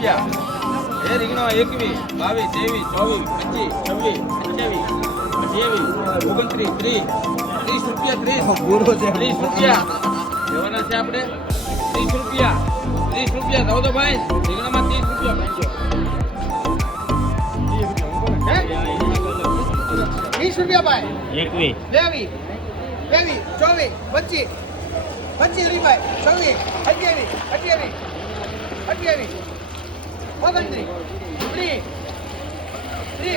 રૂપિયા. એ રીંગણો 21, 22, 23, 24, 25, 26, 28, 29, 30, 30 રૂપિયા. 30 રૂપિયા લેવાના છે આપણે. 30 રૂપિયા, 30 રૂપિયા થાવ તો ભાઈ. રીંગણામાં 30 રૂપિયા ભાઈ. 20 રૂપિયા ભાઈ. 21, 22, 24, 25, 25 રૂપિયા, 26, 28, 28, 29, 30, 31,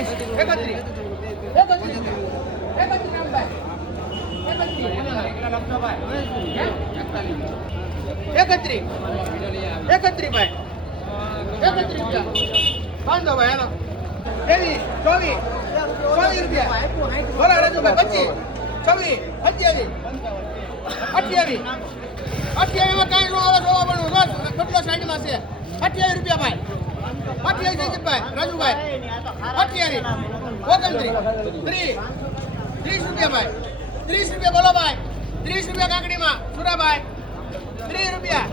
31 ભાઈ. 31 રૂપિયા. બાંધો ભાઈ હાલો. 23, 24 રૂપિયા. બોલો રાજુભાઈ. 25, 26, 27, 28 માં કાંઈ નો આવે જોવા બનવું બસ કેટલો સાઈડમાં છે. 28 રૂપિયા ભાઈ. 28 જયદીપભાઈ, રાજુભાઈ. 28, 29, 30 રૂપિયા ભાઈ. 30 રૂપિયા બોલો ભાઈ. 30 રૂપિયા કાકડીમાં સુરાભાઈ. 30 રૂપિયા.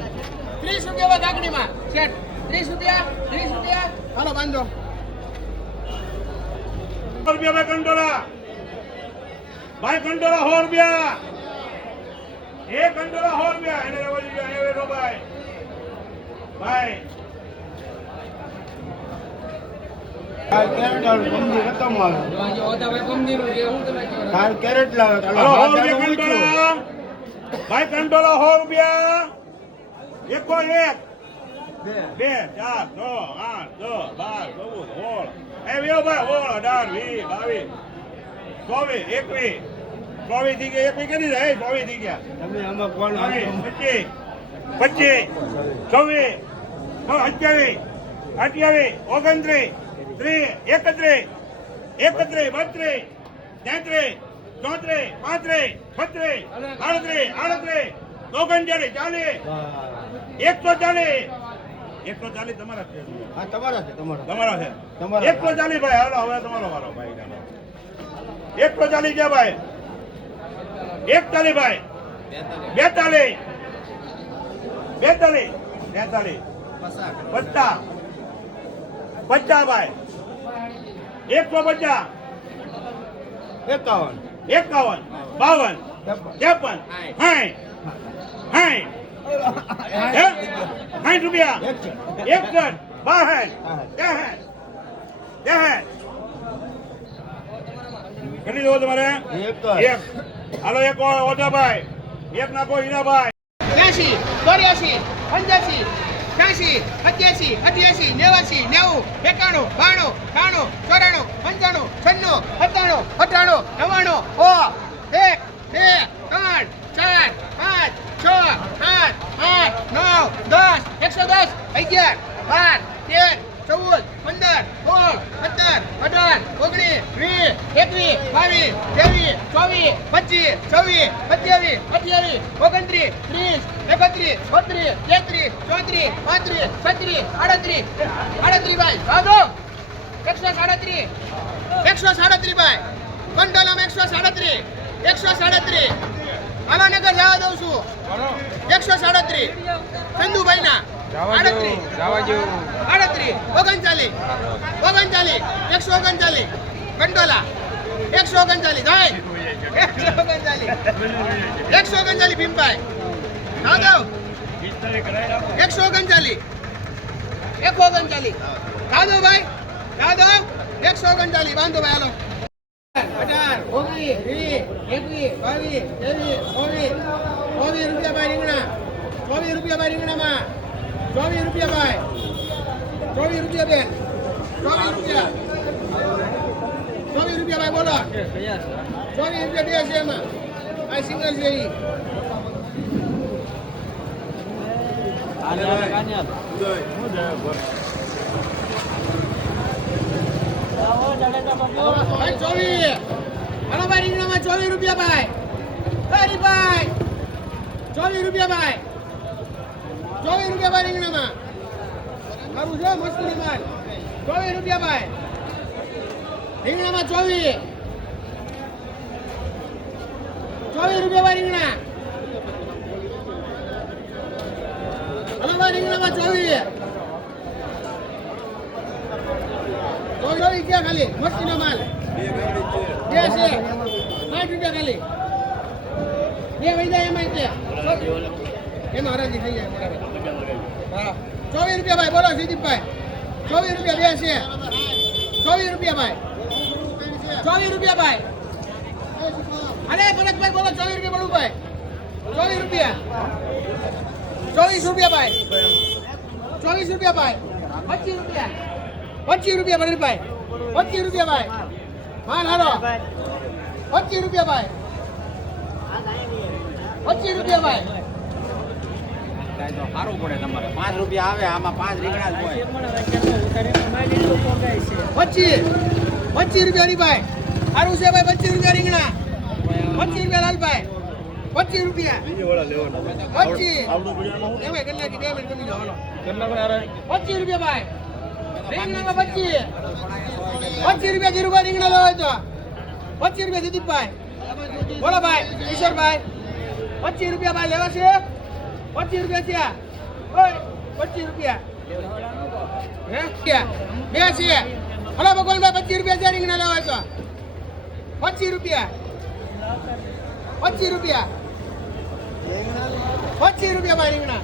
30 રૂપિયા ભાઈ કાકડીમાં સેટ. 30 રૂપિયા, 30 રૂપિયા. હાલો બાંધો. રૂપિયા ભાઈ કંટોળા. ભાઈ કંટોળા 100 રૂપિયા. એ કંટોળા 100 રૂપિયા. એને લેવો જોઈએ, એને લેવો ભાઈ. ભાઈ કેરેટ લાવે કમદી ખતમ આવે. કાલ કેરેટ લાવે. ભાઈ કંટોળા 100 રૂપિયા. 1, 2, 4, 6, 8, 10, 12, 14, 16. એ વ્યો ભાઈ 16, 18, 20, 22, 23, 24 થી ગયા. 21 કેટલી જાય? 24 થી ગયા. તમે આમાં કોણ 25, 26, 27, 28, 29, 29, 30, 31, 31, 32, 33, 34, 35, 36, 38, 38, 39, 40, 140 તમારા છે. હા તમારા છે તમારા છે. તમારા. 140 ભાઈ. હાલો હવે તમારો વારો ભાઈ. 140 ગયા ભાઈ. 41 ભાઈ. 42, 42, 43, 50, 50 ભાઈ. 150, 51, 51, 52, 53, 60, 60 રૂપિયા. 61, 62, 63, કેટલી દેવો તમારે? એક. હાલો એક ઓઢા ભાઈ. એક નાખો હીરાભાઈ. 80, 84, 85, 86, 87, 88, 89, 90, 91, 92, 93, 94, 95, 96, 97, 137 ભાઈ. કંડોલામાં 137, 137. આલાનગર જવા દઉં છું. 137 ચંદુભાઈ ના 38, 39, 139, કંડોલા 139 થાય. 139 ભીમભાઈ દાદવ 139, 139 દાદવભાઈ. દાદવ 139 બાંધો ભાઈ. હાલો 18, 19, 20, 21, 22, 23, 24 રૂપિયા ભાઈ રીંગણા. 24 રૂપિયા ભાઈ રીંગણામાં. 24 રૂપિયા ભાઈ. 24 રૂપિયા બેન. 24 રૂપિયા. 24 રૂપિયા ભાઈ બોલો. 24 રૂપિયા બે છે એમાં. આ સિંગલ છે ઈ. ભાઈ 24. હાલો ભાઈ રીંગણામાં 24 રૂપિયા ભાઈ. હરીભાઈ 24 રૂપિયા ભાઈ. 24 રૂપિયા ભાઈ રીંગણામાં. મારું છે મસ્તી માલ. 24 રૂપિયા ભાઈ. રીંગણામાં 24. 24 રૂપિયા ભાઈ રીંગણા. હાલો ભાઈ રીંગણામાં 24. મસ્તી મસ્તીનો માલ 2 છે 60 રૂપિયા ખાલી 2 વઈ જાય એમાં છે એમાં હરાજી થઈ જાય બરાબર હા 24 રૂપિયા ભાઈ બોલો સિદ્દીપભાઈ 24 રૂપિયા 2 છે 24 રૂપિયા ભાઈ 24 રૂપિયા ભાઈ અરે ભરતભાઈ બોલો 24 રૂપિયા બળુભાઈ 24 રૂપિયા 24 રૂપિયા ભાઈ 24 રૂપિયા ભાઈ 25 રૂપિયા 25 રૂપિયા ભરતભાઈ 25 રૂપિયા ભાઈ માન હાલો 25 રૂપિયા ભાઈ 25 રૂપિયા ભાઈ સારું પડે તમારે 5 રૂપિયા આવે આમાં 5 રીંગણા જ હોય 25 રૂપિયા ની ભાઈ સારું છે ભાઈ 25 રૂપિયા રીંગણા 25 રૂપિયા લાલભાઈ 25 રૂપિયા 25 એમાં કેટલા કે 2 મિનિટ કમી જાવ 25 રૂપિયા ભાઈ રીંગણામાં 25 રૂપિયા જીરુભાઈ રીંગણા લેવા તો 25 રૂપિયા દિલીપભાઈ બોલો ભાઈ ઈશ્વરભાઈ 25 રૂપિયા ભાઈ લેવા છે 25 રૂપિયા થયા ઓય 25 રૂપિયા હે ક્યાં બે છે હલો ભગવાનભાઈ 25 રૂપિયા છે રીંગણા લેવા તો 25 રૂપિયા 25 રૂપિયા 25 રૂપિયા ભાઈ રીંગણા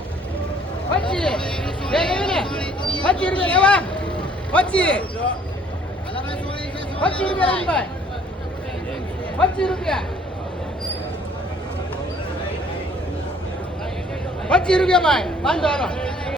25 બે લેવી ને 25 રૂપિયા લેવા 25 રૂપિયા રામભાઈ 25 રૂપિયા 25 રૂપિયા ભાઈ બાંધો હાલો